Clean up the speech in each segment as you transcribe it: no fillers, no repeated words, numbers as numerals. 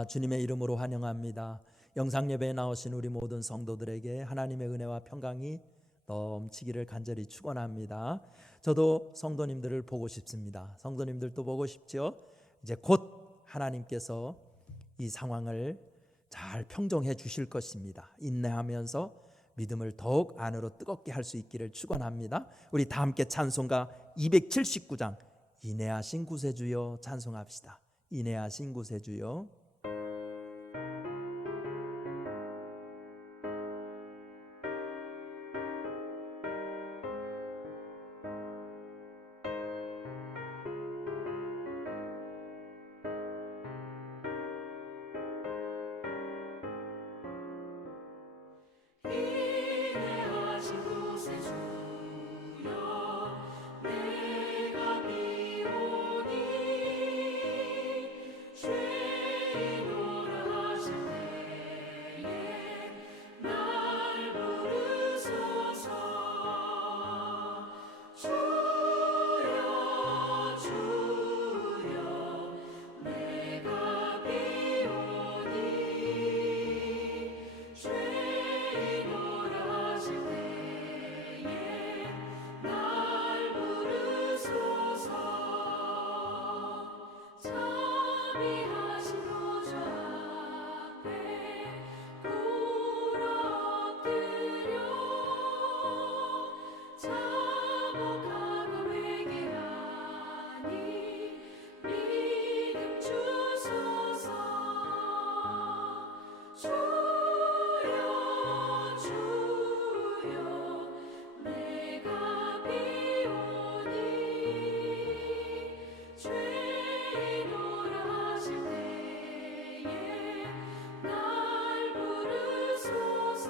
반갑습니다. 주님의 이름으로 환영합니다. 영상예배에 나오신 우리 모든 성도들에게 하나님의 은혜와 평강이 넘치기를 간절히 축원합니다. 저도 성도님들을 보고 싶습니다. 성도님들도 보고 싶죠? 이제 곧 하나님께서 이 상황을 잘 평정해 주실 것입니다. 인내하면서 믿음을 더욱 안으로 뜨겁게 할 수 있기를 축원합니다. 우리 다 함께 찬송가 279장 인내하신 구세주여 찬송합시다. 인내하신 구세주여. 인내하신 구세주여 내가 비오니 죄인오라 하실 때에 날 부르소서. 주여 주여 내가 비오니 죄인오라 하실 때에 날 부르소서. 자비하신 보좌 앞에 꿇어 엎드려 자복하고 회개하니 믿음 주소서. 주여 주여 내가 비오니 죄인오라 하실 때에 날 부르소서.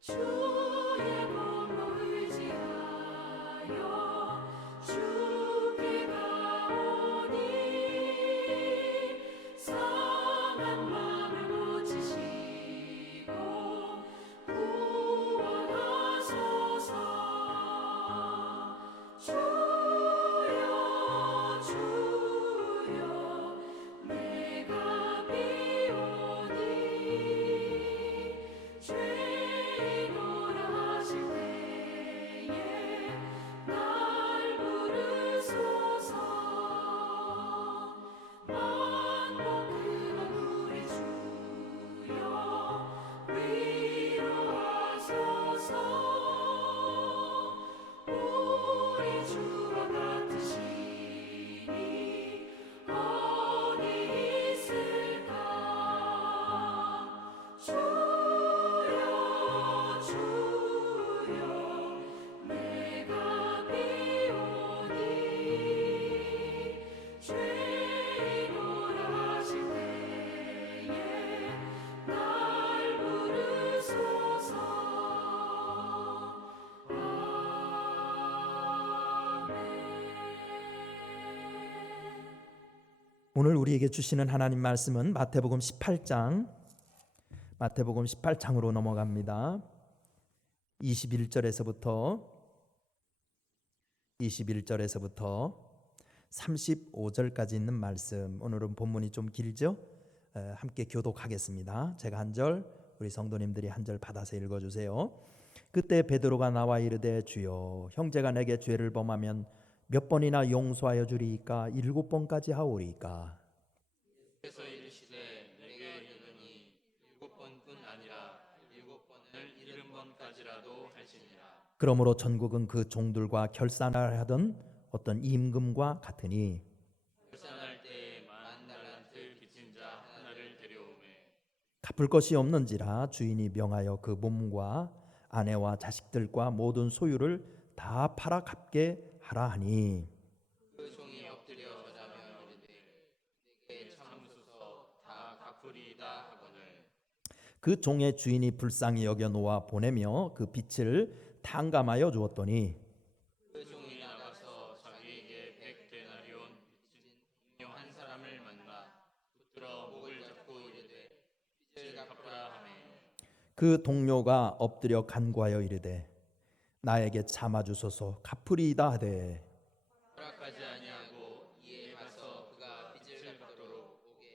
주의 몸으로 의지하여 주께 가오니 상한 마음을 고치시고 구원하소서. 주여 주여 내가 비오니 죄인오라 하실 때에 날 부르소서. 만복한 우리 주여 위로하소서. 우리 주와 같으시니 어디 있을까. 주여 주여 내가 비오니 죄인오라 하실 때에 날 부르소서. 오늘 우리에게 주시는 하나님 말씀은 마태복음 18장으로 넘어갑니다. 21절에서부터 35절까지 있는 말씀. 오늘은 본문이 좀 길죠? 함께 교독하겠습니다. 제가 한 절, 우리 성도님들이 한 절 받아서 읽어주세요. 그때 베드로가 나와 이르되 주여 형제가 내게 죄를 범하면 몇 번이나 용서하여 주리이까 7번까지 하오리이까. 그래서 이르시되 내게 이르니 7번뿐 아니라 7번을 70번까지라도 할지니라. 그러므로 전국은 그 종들과 결산을 하던 어떤 임금과 같으니 결산할 때에 10,000달란트 빚진 자 하나를 데려오매 갚을 것이 없는지라 주인이 명하여 그 몸과 아내와 자식들과 모든 소유를 다 팔아 갚게 하라 하니 그 종이 엎드려 저자며 이르되 내게 참으소서 다 갚으리이다 하거늘 그 종의 주인이 불쌍히 여겨 놓아 보내며 그 빚을 탕감하여 주었더니 그 종이 나가서 자기에게 100데나리온 빚진 동료 한 사람을 만나 붙들어 목을 잡고 이르되 빚을 갚으라 하매 그 동료가 엎드려 간구하여 이르되 나에게 참아 주소서 갚으리이다 하되 허락하지 아니하고 이에 가서 그가 빚을 갚도록 오게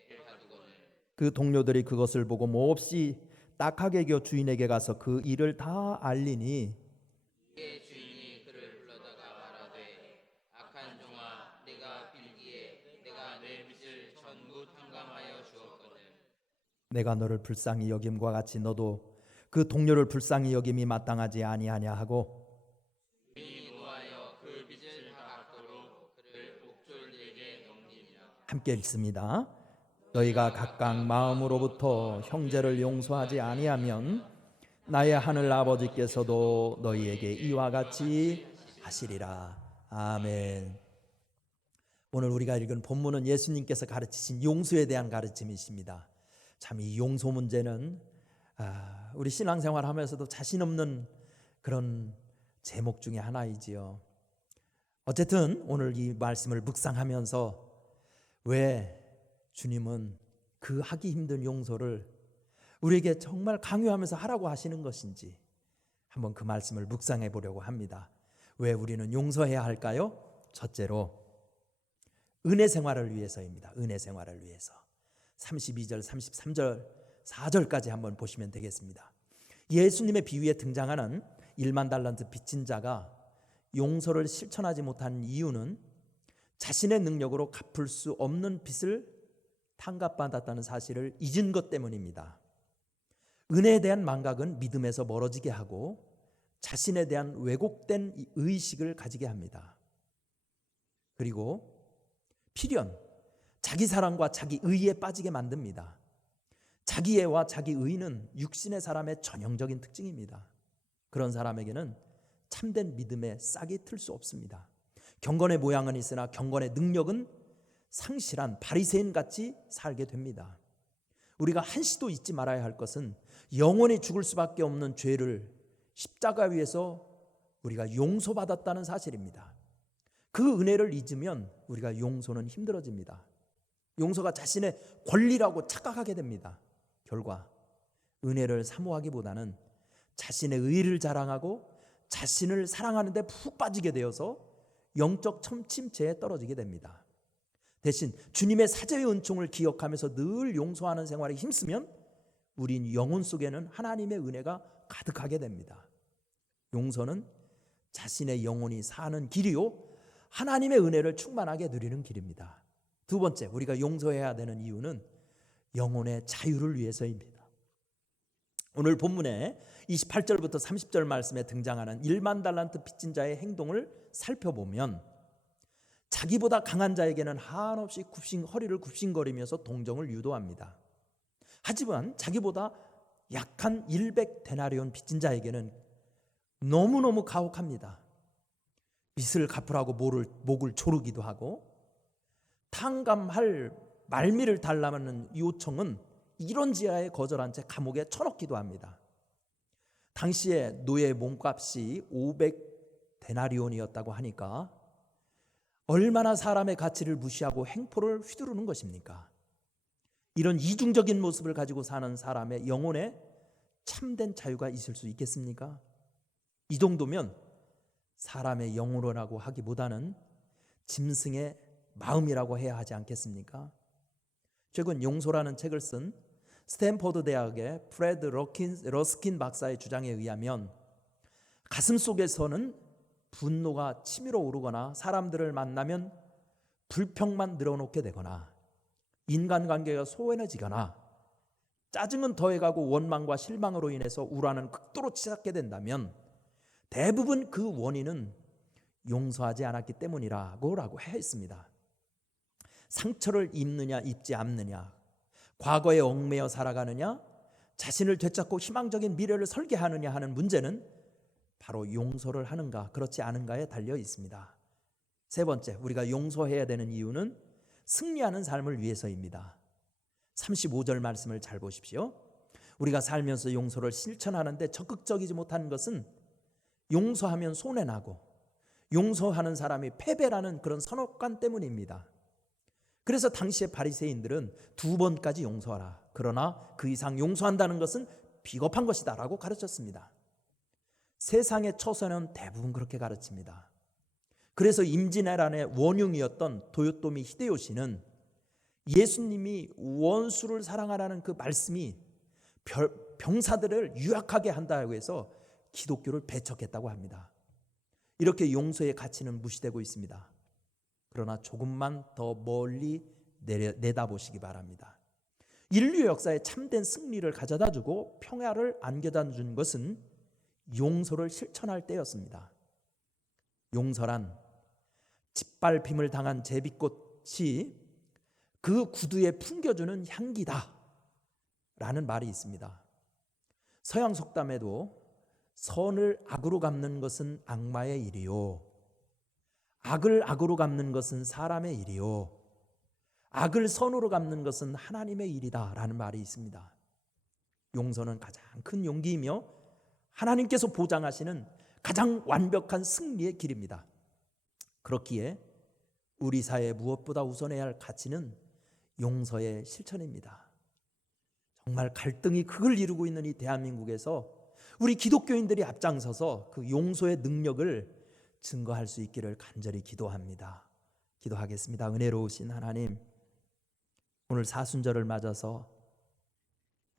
그 동료들이 그것을 보고 몹시 딱하게 겨 주인에게 가서 그 일을 다 알리니 그의 주인이 그를 불러다가 말하되 악한 종아 내가 빌기에 내가 내 빚을 전부 탕감하여 주었거든. 내가 너를 불쌍히 여김과 같이 너도 그 동료를 불쌍히 여김이 마땅하지 아니하냐 하고 주인이 노하여 그 빚을 다 갚도록 그를 옥졸들에게 넘기니라. 함께 읽습니다. 너희가 각각 마음으로부터 형제를 용서하지 아니하면 나의 하늘 아버지께서도 너희에게 이와 같이 하시리라. 아멘. 오늘 우리가 읽은 본문은 예수님께서 가르치신 용서에 대한 가르침이십니다. 참 이 용서 문제는 우리 신앙생활 하면서도 자신 없는 그런 제목 중에 하나이지요. 어쨌든 오늘 이 말씀을 묵상하면서 왜 주님은 그 하기 힘든 용서를 우리에게 정말 강요하면서 하라고 하시는 것인지 한번 그 말씀을 묵상해 보려고 합니다. 왜 우리는 용서해야 할까요? 첫째로 은혜 생활을 위해서입니다. 은혜 생활을 위해서. 32절, 33절, 4절까지 한번 보시면 되겠습니다. 예수님의 비유에 등장하는 1만 달란트 빚진 자가 용서를 실천하지 못한 이유는 자신의 능력으로 갚을 수 없는 빚을 탕감받았다는 사실을 잊은 것 때문입니다. 은혜에 대한 망각은 믿음에서 멀어지게 하고 자신에 대한 왜곡된 의식을 가지게 합니다. 그리고 필연, 자기 사랑과 자기 의에 빠지게 만듭니다. 자기애와 자기 의는 육신의 사람의 전형적인 특징입니다. 그런 사람에게는 참된 믿음에 싹이 틀 수 없습니다. 경건의 모양은 있으나 경건의 능력은 상실한 바리새인 같이 살게 됩니다. 우리가 한시도 잊지 말아야 할 것은 영원히 죽을 수밖에 없는 죄를 십자가 위에서 우리가 용서받았다는 사실입니다. 그 은혜를 잊으면 우리가 용서는 힘들어집니다. 용서가 자신의 권리라고 착각하게 됩니다. 결과 은혜를 사모하기보다는 자신의 의를 자랑하고 자신을 사랑하는 데 푹 빠지게 되어서 영적 침체에 떨어지게 됩니다. 대신 주님의 사죄의 은총을 기억하면서 늘 용서하는 생활에 힘쓰면 우린 영혼 속에는 하나님의 은혜가 가득하게 됩니다. 용서는 자신의 영혼이 사는 길이요 하나님의 은혜를 충만하게 누리는 길입니다. 두 번째, 우리가 용서해야 되는 이유는 영혼의 자유를 위해서입니다. 오늘 본문에 28절부터 30절 말씀에 등장하는 1만 달란트 빚진 자의 행동을 살펴보면 자기보다 강한 자에게는 한없이 허리를 굽신거리면서 동정을 유도합니다. 하지만 자기보다 약한 100데나리온 빚진 자에게는 너무너무 가혹합니다. 빚을 갚으라고 목을 조르기도 하고 탕감할 말미를 달라는 요청은 이런지하에 거절한 채 감옥에 쳐넣기도 합니다. 당시에 노예의 몸값이 500데나리온이었다고 하니까 얼마나 사람의 가치를 무시하고 행포를 휘두르는 것입니까? 이런 이중적인 모습을 가지고 사는 사람의 영혼에 참된 자유가 있을 수 있겠습니까? 이 정도면 사람의 영혼이라고 하기보다는 짐승의 마음이라고 해야 하지 않겠습니까? 최근 용서라는 책을 쓴 스탠퍼드 대학의 프레드 러스킨 박사의 주장에 의하면 가슴 속에서는 분노가 치밀어 오르거나 사람들을 만나면 불평만 늘어놓게 되거나 인간관계가 소원해지거나 짜증은 더해가고 원망과 실망으로 인해서 우라는 극도로 치닫게 된다면 대부분 그 원인은 용서하지 않았기 때문이라고 했습니다. 상처를 입느냐 입지 않느냐, 과거에 얽매여 살아가느냐, 자신을 되찾고 희망적인 미래를 설계하느냐 하는 문제는 바로 용서를 하는가 그렇지 않은가에 달려 있습니다. 세 번째, 우리가 용서해야 되는 이유는 승리하는 삶을 위해서입니다. 35절 말씀을 잘 보십시오. 우리가 살면서 용서를 실천하는데 적극적이지 못한 것은 용서하면 손해나고 용서하는 사람이 패배라는 그런 선입관 때문입니다. 그래서 당시의 바리새인들은 2번까지 용서하라, 그러나 그 이상 용서한다는 것은 비겁한 것이다 라고 가르쳤습니다. 세상의 처세는 대부분 그렇게 가르칩니다. 그래서 임진왜란의 원흉이었던 도요토미 히데요시는 예수님이 원수를 사랑하라는 그 말씀이 병사들을 유약하게 한다고 해서 기독교를 배척했다고 합니다. 이렇게 용서의 가치는 무시되고 있습니다. 그러나 조금만 더 멀리 내다보시기 바랍니다. 인류 역사에 참된 승리를 가져다 주고 평화를 안겨다 준 것은 용서를 실천할 때였습니다. 용서란 짓밟힘을 당한 제비꽃이 그 구두에 풍겨주는 향기다 라는 말이 있습니다. 서양 속담에도 선을 악으로 갚는 것은 악마의 일이요, 악을 악으로 갚는 것은 사람의 일이요, 악을 선으로 갚는 것은 하나님의 일이다 라는 말이 있습니다. 용서는 가장 큰 용기이며 하나님께서 보장하시는 가장 완벽한 승리의 길입니다. 그렇기에 우리 사회에 무엇보다 우선해야 할 가치는 용서의 실천입니다. 정말 갈등이 극을 이루고 있는 이 대한민국에서 우리 기독교인들이 앞장서서 그 용서의 능력을 증거할 수 있기를 간절히 기도합니다. 기도하겠습니다. 은혜로우신 하나님, 오늘 사순절을 맞아서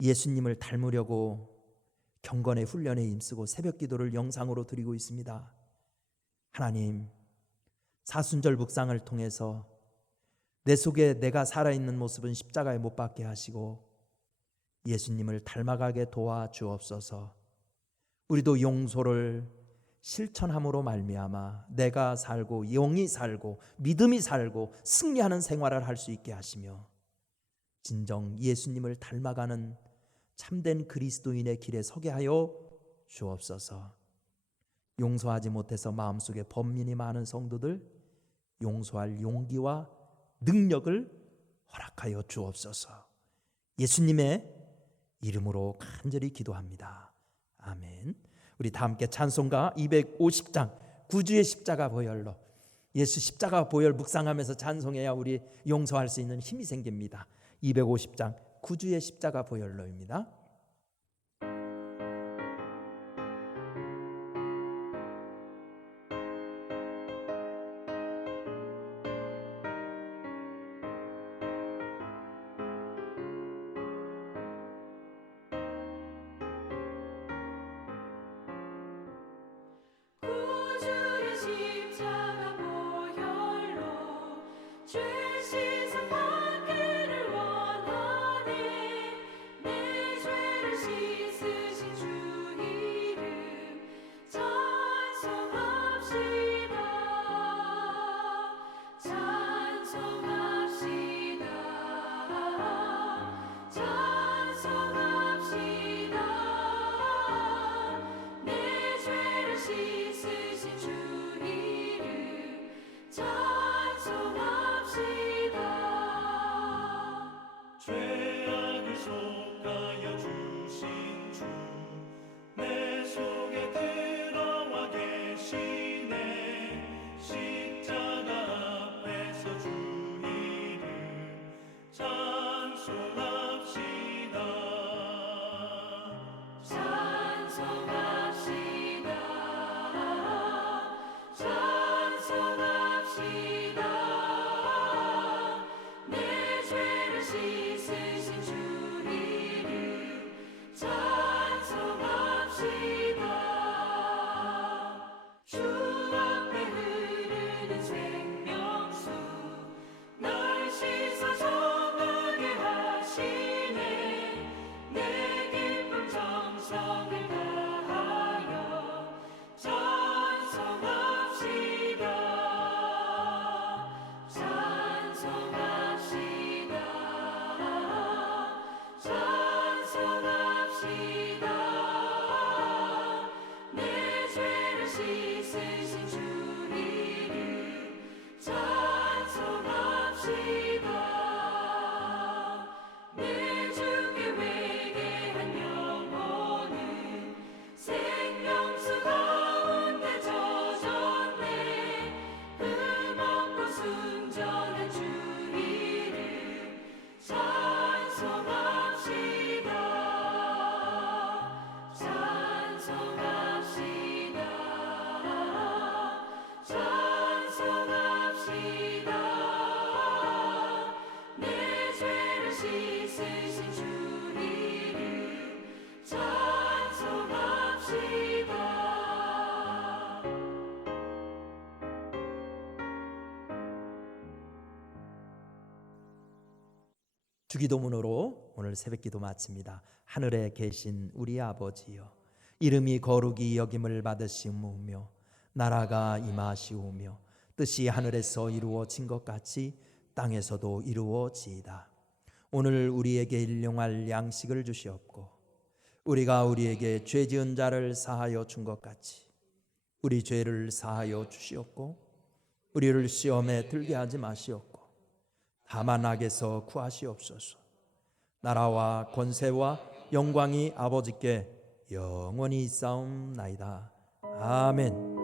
예수님을 닮으려고 경건의 훈련에 힘쓰고 새벽 기도를 영상으로 드리고 있습니다. 하나님, 사순절 묵상을 통해서 내 속에 내가 살아있는 모습은 십자가에 못 박게 하시고 예수님을 닮아가게 도와주옵소서. 우리도 용서를 실천함으로 말미암아 내가 살고 영이 살고 믿음이 살고 승리하는 생활을 할 수 있게 하시며 진정 예수님을 닮아가는 참된 그리스도인의 길에 서게 하여 주옵소서. 용서하지 못해서 마음속에 번민이 많은 성도들 용서할 용기와 능력을 허락하여 주옵소서. 예수님의 이름으로 간절히 기도합니다. 아멘. 우리 다 함께 찬송가 250장 구주의 십자가 보혈로 예수 십자가 보혈 묵상하면서 찬송해야 우리 용서할 수 있는 힘이 생깁니다. 250장 구주의 십자가 보혈로입니다. 구주의 십자가 보혈로 죄 씻음 받기를 원하네. 내 죄 주기도문으로 오늘 새벽기도 마칩니다. 하늘에 계신 우리 아버지여, 이름이 거룩히 여김을 받으시오며 나라가 임하시오며 뜻이 하늘에서 이루어진 것 같이 땅에서도 이루어지이다. 오늘 우리에게 일용할 양식을 주시옵고 우리가 우리에게 죄 지은 자를 사하여 준 것 같이 우리 죄를 사하여 주시옵고 우리를 시험에 들게 하지 마시옵고 다만 악에서 구하시옵소서. 나라와 권세와 영광이 아버지께 영원히 있사옵나이다. 아멘.